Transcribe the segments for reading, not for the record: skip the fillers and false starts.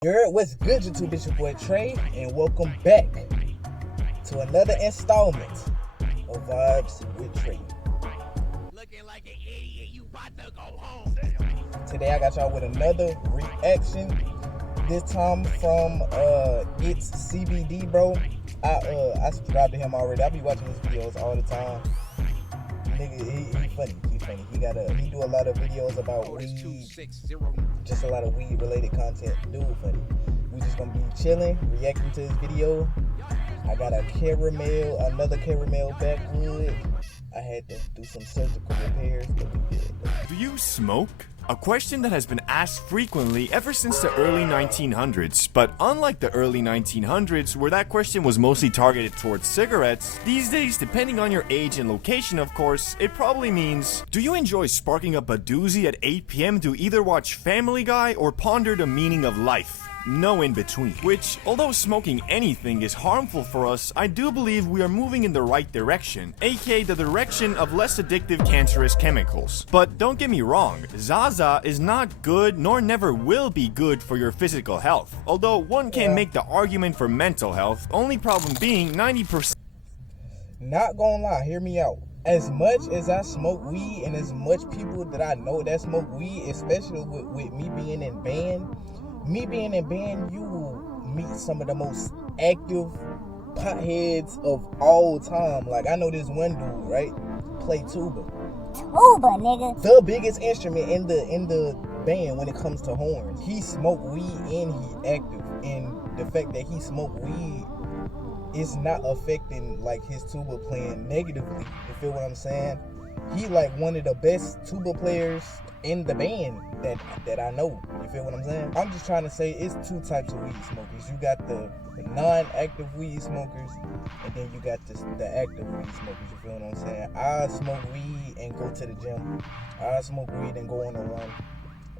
What's good, YouTube? It's your boy Trey, and welcome back to another installment of Vibes with Trey. Looking like an idiot, you about to go home. Today I got y'all with another reaction. This time from ItsCbdBro. I subscribed to him already. I be watching his videos all the time. Nigga, he funny. He do a lot of videos about weed, just a lot of weed related content. Dude, funny. We just gonna be chilling, reacting to his video. I got another caramel backwood. I had to do some surgical repairs, but we did. Do you smoke? A question that has been asked frequently ever since the early 1900s, but unlike the early 1900s where that question was mostly targeted towards cigarettes, these days, depending on your age and location of course, it probably means, do you enjoy sparking up a doozy at 8 p.m. to either watch Family Guy or ponder the meaning of life? No in between. Which, although smoking anything is harmful for us, I do believe we are moving in the right direction, aka the direction of less addictive cancerous chemicals. But don't get me wrong, Zaza is not good nor never will be good for your physical health, although one can make the argument for mental health, only problem being 90%. Not gonna lie, hear me out. As much as I smoke weed and as much people that I know that smoke weed, especially with me being in band, you will meet some of the most active potheads of all time. Like, I know this one dude, right? Play tuba. Tuba, nigga. The biggest instrument in the band when it comes to horns. He smoked weed and he active. And the fact that he smoked weed is not affecting like his tuba playing negatively. You feel what I'm saying? He like one of the best tuba players in the band that I know. You feel what I'm saying? I'm just trying to say it's two types of weed smokers. You got the non-active weed smokers, and then you got the active weed smokers. You feel what I'm saying? I smoke weed and go to the gym. I smoke weed and go on a run.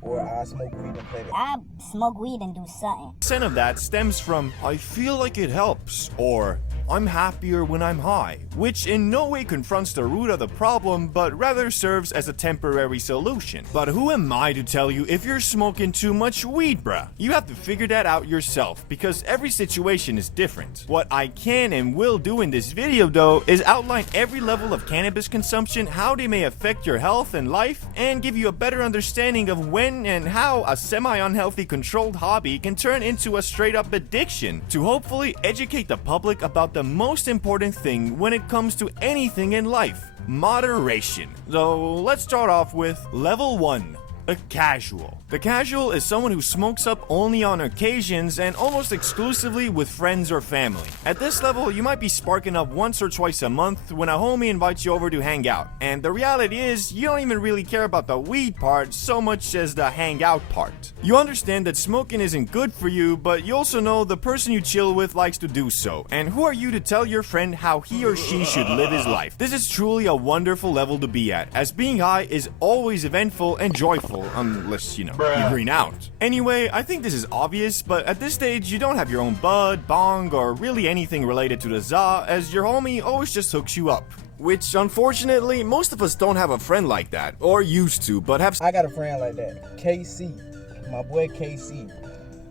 Or I smoke weed and play the... I smoke weed and do something. Percent of that stems from, I feel like it helps, or I'm happier when I'm high, which in no way confronts the root of the problem, but rather serves as a temporary solution. But who am I to tell you if you're smoking too much weed, bruh? You have to figure that out yourself, because every situation is different. What I can and will do in this video though, is outline every level of cannabis consumption, how they may affect your health and life, and give you a better understanding of when and how a semi-unhealthy controlled hobby can turn into a straight-up addiction, to hopefully educate the public about the most important thing when it comes to anything in life: moderation. So let's start off with level 1. A casual. The casual is someone who smokes up only on occasions and almost exclusively with friends or family. At this level, you might be sparking up once or twice a month when a homie invites you over to hang out. And the reality is, you don't even really care about the weed part so much as the hang out part. You understand that smoking isn't good for you, but you also know the person you chill with likes to do so. And who are you to tell your friend how he or she should live his life? This is truly a wonderful level to be at, as being high is always eventful and joyful, unless, you green out. Anyway, I think this is obvious, but at this stage, you don't have your own bud, bong, or really anything related to the za, as your homie always just hooks you up. Which, unfortunately, most of us don't have a friend like that, or used to, but have... I got a friend like that, KC, my boy KC.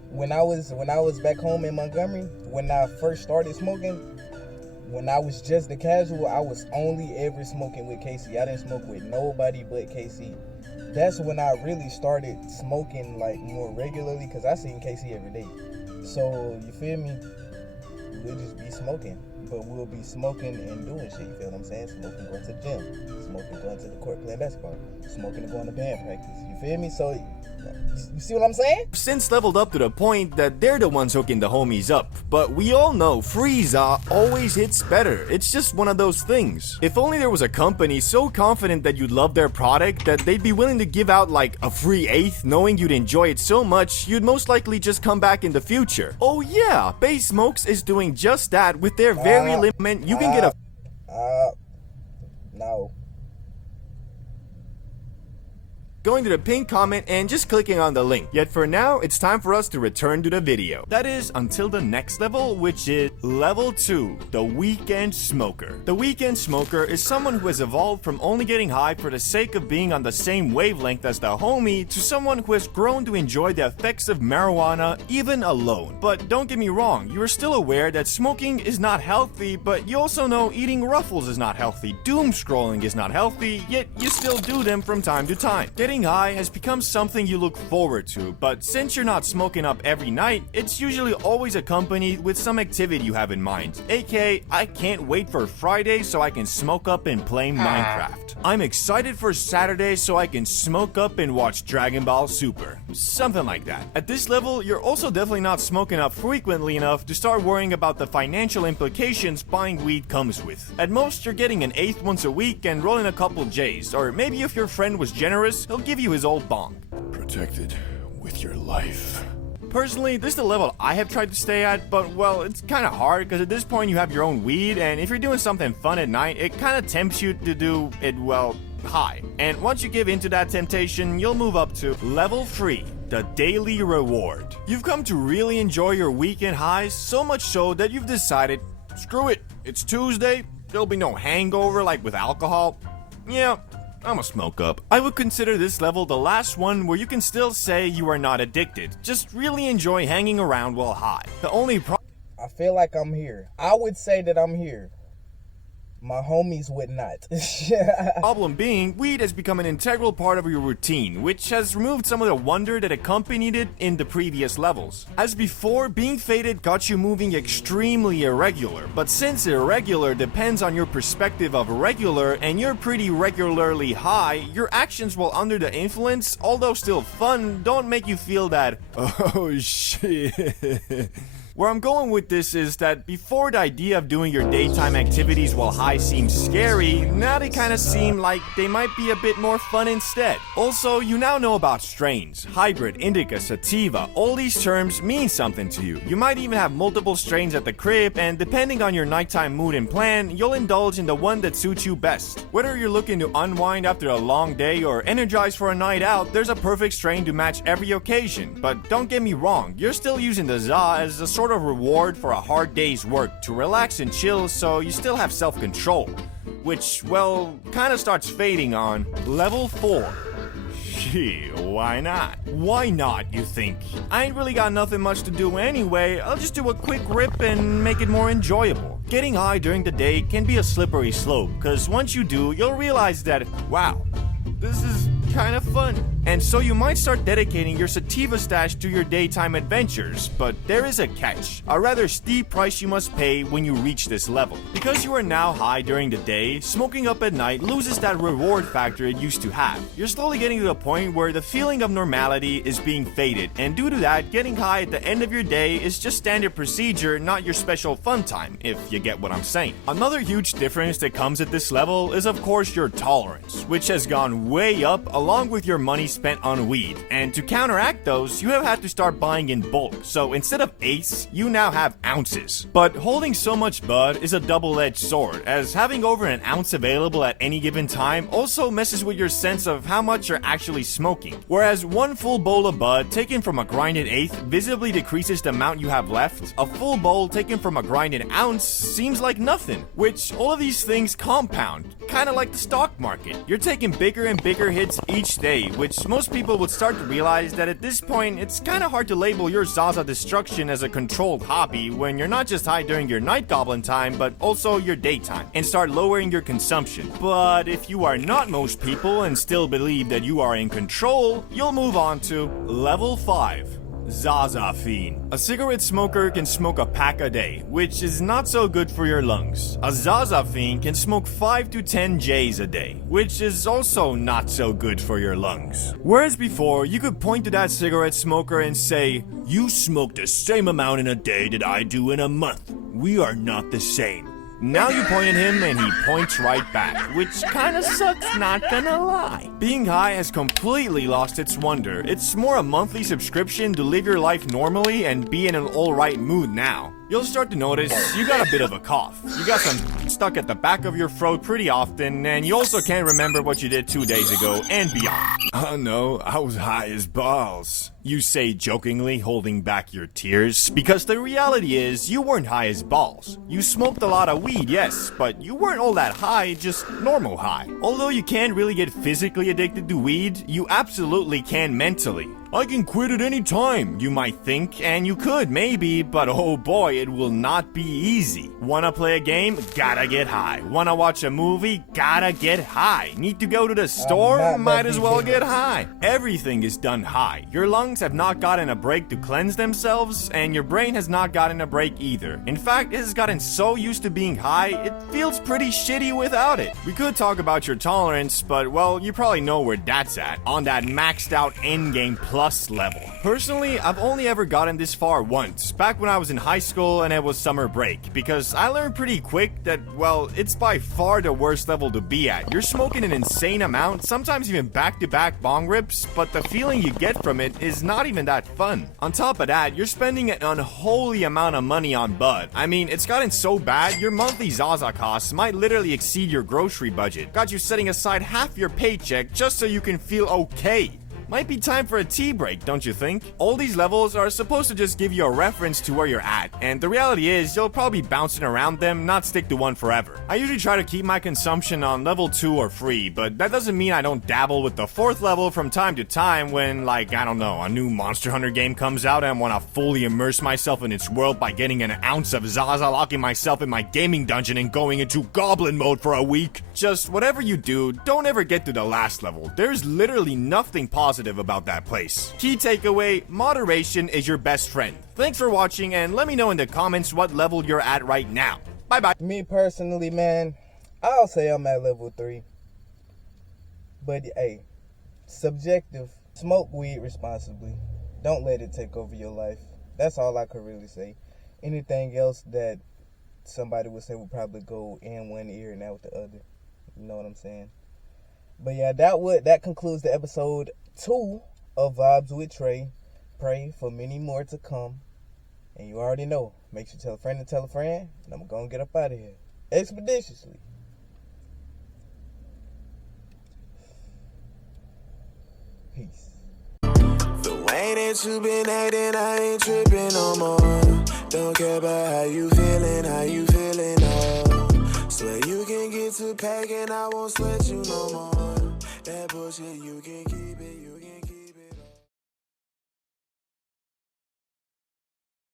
When I was back home in Montgomery, when I first started smoking, when I was just the casual, I was only ever smoking with KC. I didn't smoke with nobody but KC. That's when I really started smoking like more regularly, because I seen KC every day. So, you feel me? We'll just be smoking, but we'll be smoking and doing shit, you feel what I'm saying? Smoking, going to the gym, smoking, going to the court, playing basketball, smoking and going to band practice, you feel me? So, you see what I'm saying? Since leveled up to the point that they're the ones hooking the homies up, but we all know Frieza always hits better. It's just one of those things. If only there was a company so confident that you'd love their product that they'd be willing to give out like a free eighth, knowing you'd enjoy it so much you'd most likely just come back in the future. Oh yeah, Bay Smokes is doing just that with their very limited. You can get a no. going to the pinned comment and just clicking on the link. Yet for now, it's time for us to return to the video. That is until the next level, which is level 2, the weekend smoker. The weekend smoker is someone who has evolved from only getting high for the sake of being on the same wavelength as the homie to someone who has grown to enjoy the effects of marijuana even alone. But don't get me wrong, you are still aware that smoking is not healthy, but you also know eating Ruffles is not healthy, doom scrolling is not healthy, yet you still do them from time to time. Getting high has become something you look forward to, but since you're not smoking up every night, it's usually always accompanied with some activity you have in mind, aka I can't wait for Friday so I can smoke up and play Minecraft. I'm excited for Saturday so I can smoke up and watch Dragon Ball Super. Something like that. At this level, you're also definitely not smoking up frequently enough to start worrying about the financial implications buying weed comes with. At most, you're getting an eighth once a week and rolling a couple J's, or maybe if your friend was generous, he'll give you his old bong. Protected with your life. Personally, this is the level I have tried to stay at, but well, it's kind of hard because at this point you have your own weed, and if you're doing something fun at night, it kind of tempts you to do it, well, high. And once you give into that temptation, you'll move up to level 3, the daily reward. You've come to really enjoy your weekend highs, so much so that you've decided, screw it, it's Tuesday, there'll be no hangover like with alcohol. Yeah, I'ma smoke up. I would consider this level the last one where you can still say you are not addicted, just really enjoy hanging around while high. The only I feel like I'm here. I would say that I'm here. My homies would not. problem being, weed has become an integral part of your routine, which has removed some of the wonder that accompanied it in the previous levels. As before, being faded got you moving extremely irregular, but since irregular depends on your perspective of regular and you're pretty regularly high, your actions while under the influence, although still fun, don't make you feel that, oh shit. Where I'm going with this is that before the idea of doing your daytime activities while high seems scary, now they kind of seem like they might be a bit more fun instead. Also, you now know about strains, hybrid, indica, sativa. All these terms mean something to you. You might even have multiple strains at the crib, and depending on your nighttime mood and plan, you'll indulge in the one that suits you best. Whether you're looking to unwind after a long day or energize for a night out, there's a perfect strain to match every occasion. But don't get me wrong, you're still using the ZA as a sort of reward for a hard day's work to relax and chill, so you still have self-control, which, well, kind of starts fading on level 4. Gee, why not? Why not, you think? I ain't really got nothing much to do anyway, I'll just do a quick rip and make it more enjoyable. Getting high during the day can be a slippery slope, cause once you do, you'll realize that, wow, this is kind of fun. And so you might start dedicating your sativa stash to your daytime adventures, but there is a catch, a rather steep price you must pay when you reach this level. Because you are now high during the day, smoking up at night loses that reward factor it used to have. You're slowly getting to the point where the feeling of normality is being faded, and due to that, getting high at the end of your day is just standard procedure, not your special fun time, if you get what I'm saying. Another huge difference that comes at this level is of course your tolerance, which has gone way up along with your money spent on weed. And to counteract those, you have had to start buying in bulk, so instead of eighths, you now have ounces. But holding so much bud is a double-edged sword, as having over an ounce available at any given time also messes with your sense of how much you're actually smoking. Whereas one full bowl of bud taken from a grinded eighth visibly decreases the amount you have left, a full bowl taken from a grinded ounce seems like nothing, which all of these things compound, kinda like the stock market. You're taking bigger and bigger hits each day, which most people would start to realize that at this point, it's kinda hard to label your Zaza destruction as a controlled hobby when you're not just high during your night goblin time, but also your daytime, and start lowering your consumption. But if you are not most people and still believe that you are in control, you'll move on to level 5. Zaza Fiend. A cigarette smoker can smoke a pack a day, which is not so good for your lungs. A Zaza Fiend can smoke 5 to 10 J's a day, which is also not so good for your lungs. Whereas before, you could point to that cigarette smoker and say, "You smoke the same amount in a day that I do in a month. We are not the same." Now you point at him and he points right back, which kinda sucks, not gonna lie. Being high has completely lost its wonder. It's more a monthly subscription to live your life normally and be in an alright mood now. you'll start to notice you got a bit of a cough. You got some stuck at the back of your throat pretty often, and you also can't remember what you did 2 days ago and beyond. Oh no, I was high as balls. You say jokingly, holding back your tears, because the reality is you weren't high as balls. You smoked a lot of weed, yes, but you weren't all that high, just normal high. Although you can't really get physically addicted to weed, you absolutely can mentally. I can quit at any time, you might think, and you could maybe, but oh boy, it will not be easy. Wanna play a game? Gotta get high. Wanna watch a movie? Gotta get high. Need to go to the store? Might as well get high. Everything is done high. Your lungs have not gotten a break to cleanse themselves, and your brain has not gotten a break either. In fact, it has gotten so used to being high, it feels pretty shitty without it. We could talk about your tolerance, but well, you probably know where that's at. On that maxed out endgame plus level. Personally, I've only ever gotten this far once, back when I was in high school and it was summer break, because I learned pretty quick that, well, it's by far the worst level to be at. You're smoking an insane amount, sometimes even back-to-back bong rips, but the feeling you get from it is not even that fun. On top of that, you're spending an unholy amount of money on bud. I mean, it's gotten so bad, your monthly Zaza costs might literally exceed your grocery budget. Got you setting aside half your paycheck just so you can feel okay. Might be time for a tea break, don't you think? All these levels are supposed to just give you a reference to where you're at, and the reality is you'll probably be bouncing around them, not stick to one forever. I usually try to keep my consumption on level 2 or 3, but that doesn't mean I don't dabble with the 4th level from time to time when, like, I don't know, a new Monster Hunter game comes out and I want to fully immerse myself in its world by getting an ounce of Zaza, locking myself in my gaming dungeon and going into goblin mode for a week. Just whatever you do, don't ever get to the last level. There's literally nothing positive about that place. Key takeaway, moderation is your best friend. Thanks for watching, and let me know in the comments what level you're at right now. Bye bye. Me personally, man, I'll say I'm at level 3. But hey, subjective. Smoke weed responsibly. Don't let it take over your life. That's all I could really say. Anything else that somebody would say would probably go in one ear and out the other. You know what I'm saying? But yeah, that concludes the episode 2 of Vibes with Trey. Pray for many more to come. And you already know, make sure you tell a friend to tell a friend, and I'm gonna get up out of here expeditiously. Peace. The way that you been acting, I ain't tripping no more. Don't care about how you feeling, oh. Swear you can get to packing, I won't sweat you no more. That bullshit, you can keep it, you